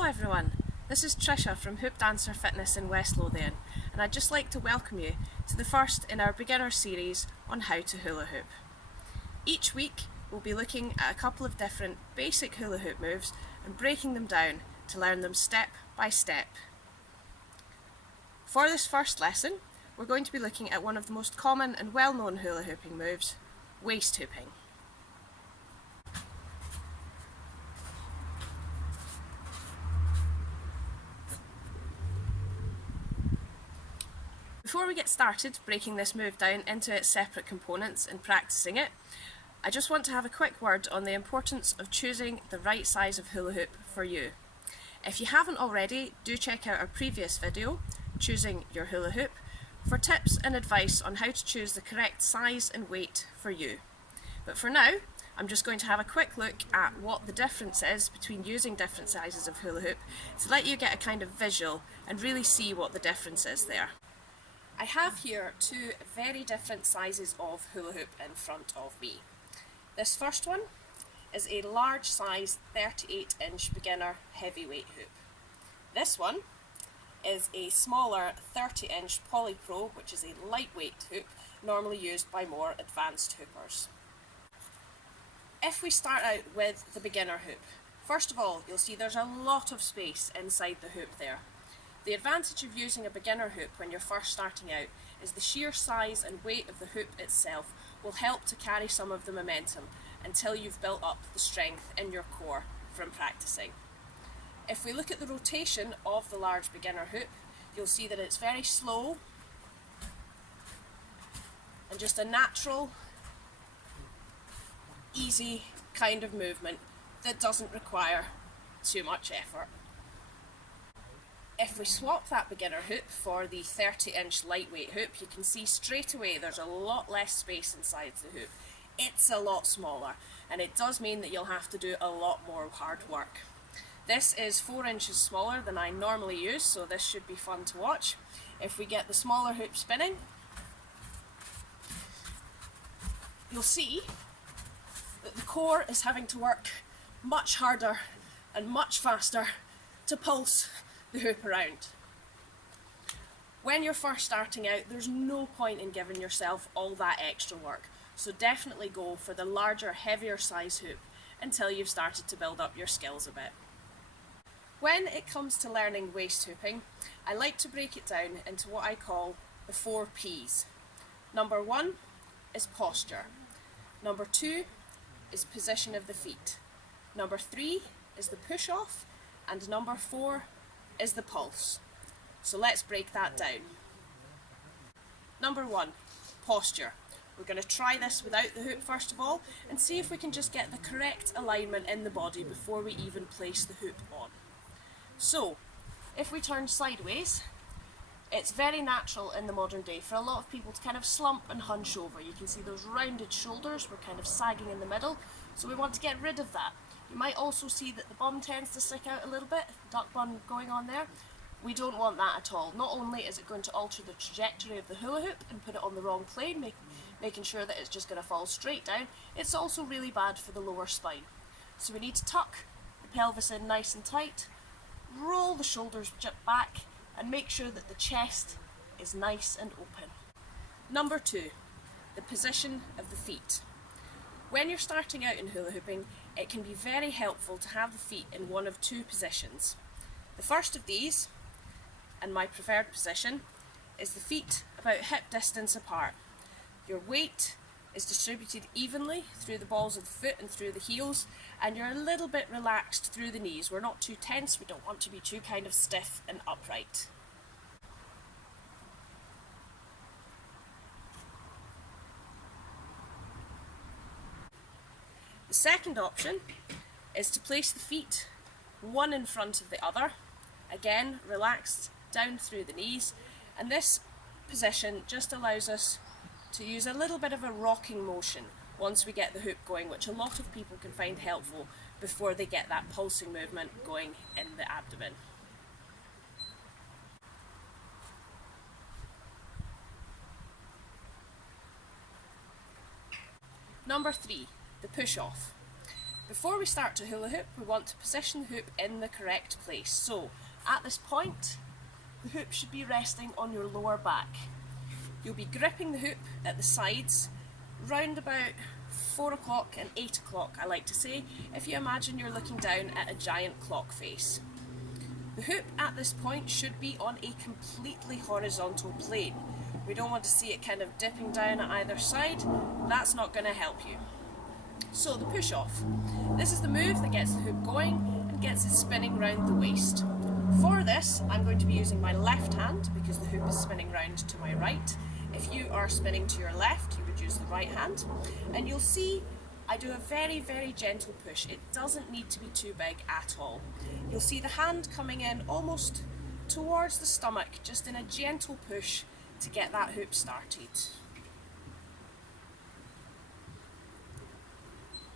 Hello everyone, this is Trisha from HoopDancer Fitness in West Lothian, and I'd just like to welcome you to the first in our beginner series on how to hula hoop. Each week we'll be looking at a couple of different basic hula hoop moves and breaking them down to learn them step by step. For this first lesson, we're going to be looking at one of the most common and well-known hula hooping moves, waist hooping. Before we get started breaking this move down into its separate components and practicing it, I just want to have a quick word on the importance of choosing the right size of hula hoop for you. If you haven't already, do check out our previous video, Choosing Your Hula Hoop, for tips and advice on how to choose the correct size and weight for you. But for now, I'm just going to have a quick look at what the difference is between using different sizes of hula hoop to let you get a kind of visual and really see what the difference is there. I have here two very different sizes of hula hoop in front of me. This first one is a large size 38-inch beginner heavyweight hoop. This one is a smaller 30-inch Poly Pro, which is a lightweight hoop normally used by more advanced hoopers. If we start out with the beginner hoop, first of all you'll see there's a lot of space inside the hoop there. The advantage of using a beginner hoop when you're first starting out is the sheer size and weight of the hoop itself will help to carry some of the momentum until you've built up the strength in your core from practicing. If we look at the rotation of the large beginner hoop, you'll see that it's very slow and just a natural, easy kind of movement that doesn't require too much effort. If we swap that beginner hoop for the 30-inch lightweight hoop, you can see straight away there's a lot less space inside the hoop. It's a lot smaller, and it does mean that you'll have to do a lot more hard work. This is 4 inches smaller than I normally use, so this should be fun to watch. If we get the smaller hoop spinning, you'll see that the core is having to work much harder and much faster to pulse the hoop around. When you're first starting out, there's no point in giving yourself all that extra work, so definitely go for the larger, heavier size hoop until you've started to build up your skills a bit. When it comes to learning waist hooping, I like to break it down into what I call the 4 P's. Number 1 is posture. Number 2 is position of the feet. Number 3 is the push off, and number 4 is the pulse. So let's break that down. Number 1, posture. We're going to try this without the hoop first of all and see if we can just get the correct alignment in the body before we even place the hoop on. So, if we turn sideways, it's very natural in the modern day for a lot of people to kind of slump and hunch over. You can see those rounded shoulders were kind of sagging in the middle, so we want to get rid of that. You might also see that the bum tends to stick out a little bit, duck bun going on there. We don't want that at all. Not only is it going to alter the trajectory of the hula hoop and put it on the wrong plane, making sure that it's just going to fall straight down, it's also really bad for the lower spine. So we need to tuck the pelvis in nice and tight, roll the shoulders back, and make sure that the chest is nice and open. Number 2, the position of the feet. When you're starting out in hula hooping, it can be very helpful to have the feet in one of 2 positions. The first of these, and my preferred position, is the feet about hip distance apart. Your weight is distributed evenly through the balls of the foot and through the heels, and you're a little bit relaxed through the knees. We're not too tense, we don't want to be too kind of stiff and upright. The second option is to place the feet one in front of the other, again relaxed down through the knees, and this position just allows us to use a little bit of a rocking motion once we get the hoop going, which a lot of people can find helpful before they get that pulsing movement going in the abdomen. Number 3, the push off. Before we start to hula hoop, we want to position the hoop in the correct place. So at this point, the hoop should be resting on your lower back. You'll be gripping the hoop at the sides, round about 4 o'clock and 8 o'clock, I like to say, if you imagine you're looking down at a giant clock face. The hoop at this point should be on a completely horizontal plane. We don't want to see it kind of dipping down at either side. That's not going to help you. So the push off. This is the move that gets the hoop going and gets it spinning round the waist. For this, I'm going to be using my left hand because the hoop is spinning round to my right. If you are spinning to your left, you would use the right hand. And you'll see I do a very, very gentle push. It doesn't need to be too big at all. You'll see the hand coming in almost towards the stomach, just in a gentle push to get that hoop started.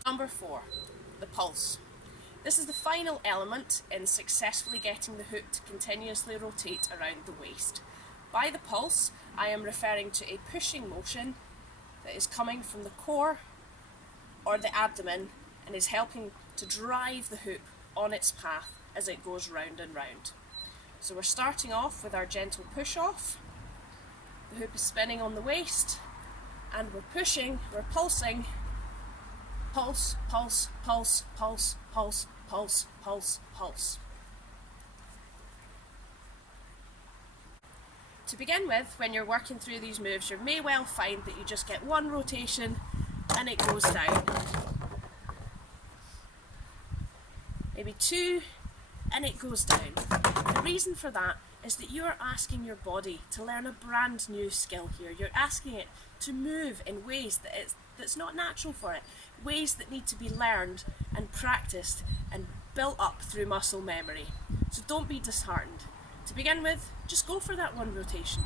Number 4, the pulse. This is the final element in successfully getting the hoop to continuously rotate around the waist. By the pulse, I am referring to a pushing motion that is coming from the core or the abdomen and is helping to drive the hoop on its path as it goes round and round. So we're starting off with our gentle push off. The hoop is spinning on the waist and we're pushing, we're pulsing. Pulse, pulse, pulse, pulse, pulse, pulse, pulse, pulse. To begin with, when you're working through these moves, you may well find that you just get one rotation and it goes down. Maybe 2 and it goes down. The reason for that is that you're asking your body to learn a brand new skill here. You're asking it to move in ways that's not natural for it, ways that need to be learned and practiced and built up through muscle memory. So don't be disheartened. To begin with, just go for that one rotation.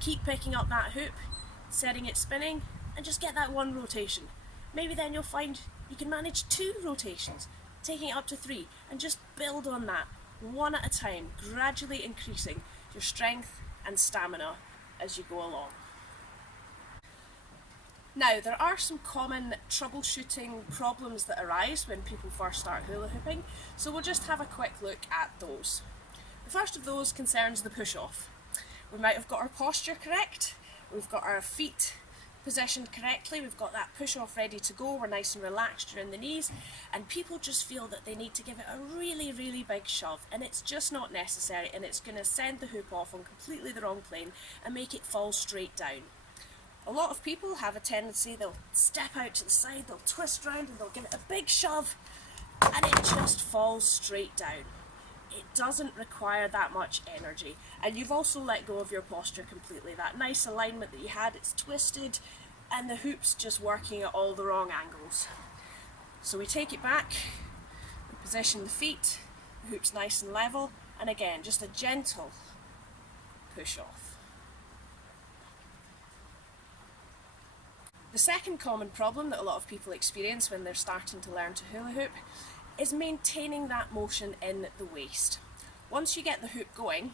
Keep picking up that hoop, setting it spinning, and just get that one rotation. Maybe then you'll find you can manage 2 rotations, taking it up to 3, and just build on that, one at a time, gradually increasing your strength and stamina as you go along. Now, there are some common troubleshooting problems that arise when people first start hula hooping, so we'll just have a quick look at those. The first of those concerns the push-off. We might have got our posture correct, we've got our feet positioned correctly, we've got that push-off ready to go, we're nice and relaxed during the knees, and people just feel that they need to give it a really, really big shove, and it's just not necessary, and it's going to send the hoop off on completely the wrong plane and make it fall straight down. A lot of people have a tendency, they'll step out to the side, they'll twist round and they'll give it a big shove, and it just falls straight down. It doesn't require that much energy, and you've also let go of your posture completely. That nice alignment that you had, it's twisted and the hoop's just working at all the wrong angles. So we take it back, we position the feet, the hoop's nice and level, and again just a gentle push off. The second common problem that a lot of people experience when they're starting to learn to hula hoop is maintaining that motion in the waist. Once you get the hoop going,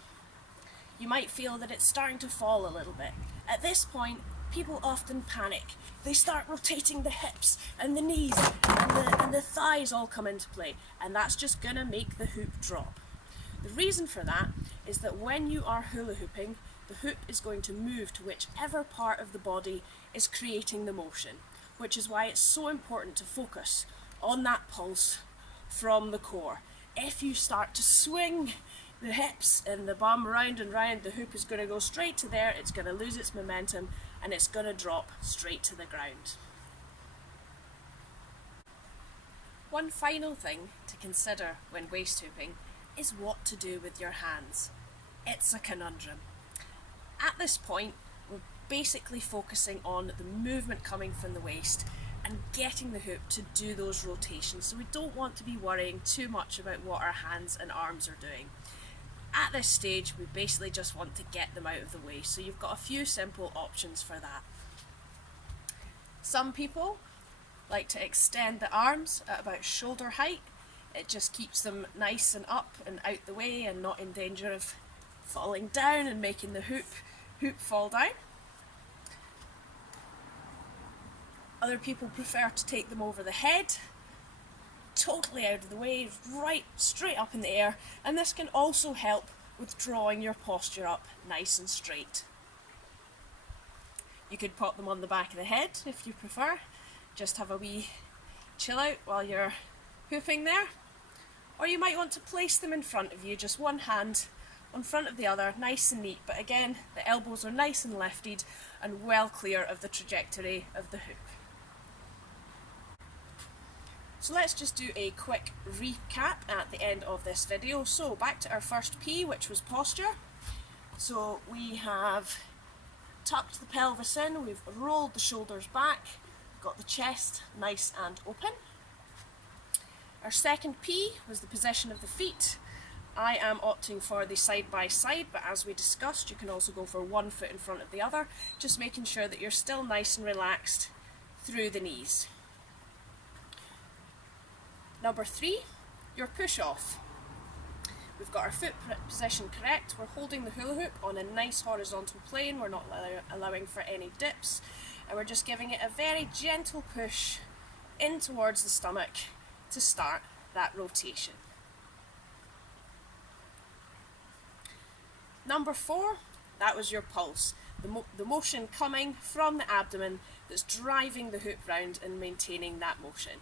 you might feel that it's starting to fall a little bit. At this point, people often panic. They start rotating the hips and the knees and the thighs all come into play, and that's just gonna make the hoop drop. The reason for that is that when you are hula hooping, the hoop is going to move to whichever part of the body is creating the motion, which is why it's so important to focus on that pulse from the core. If you start to swing the hips and the bum round and round, the hoop is going to go straight to there, it's going to lose its momentum, and it's going to drop straight to the ground. One final thing to consider when waist hooping is what to do with your hands. It's a conundrum. At this point, we're basically focusing on the movement coming from the waist and getting the hoop to do those rotations, so we don't want to be worrying too much about what our hands and arms are doing. At this stage, we basically just want to get them out of the way, so you've got a few simple options for that. Some people like to extend the arms at about shoulder height. It just keeps them nice and up and out the way and not in danger of falling down and making the hoop fall down. Other people prefer to take them over the head, totally out of the way, right straight up in the air, and this can also help with drawing your posture up nice and straight. You could pop them on the back of the head if you prefer, just have a wee chill out while you're hooping there, or you might want to place them in front of you, just one hand on front of the other, nice and neat, but again the elbows are nice and lifted and well clear of the trajectory of the hoop. So let's just do a quick recap at the end of this video. So back to our first P, which was posture. So we have tucked the pelvis in, we've rolled the shoulders back, got the chest nice and open. Our second P was the position of the feet. I am opting for the side by side, but as we discussed, you can also go for one foot in front of the other, just making sure that you're still nice and relaxed through the knees. Number 3, your push off. We've got our foot position correct, we're holding the hula hoop on a nice horizontal plane, we're not allowing for any dips, and we're just giving it a very gentle push in towards the stomach to start that rotation. Number 4, that was your pulse, the motion coming from the abdomen that's driving the hoop round and maintaining that motion.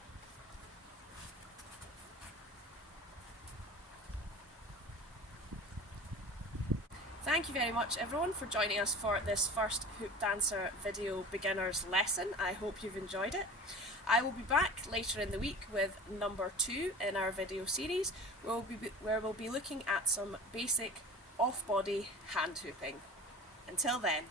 Thank you very much everyone for joining us for this first HoopDancer video beginners lesson. I hope you've enjoyed it. I will be back later in the week with number 2 in our video series where we'll be looking at some basic off-body hand hooping. Until then.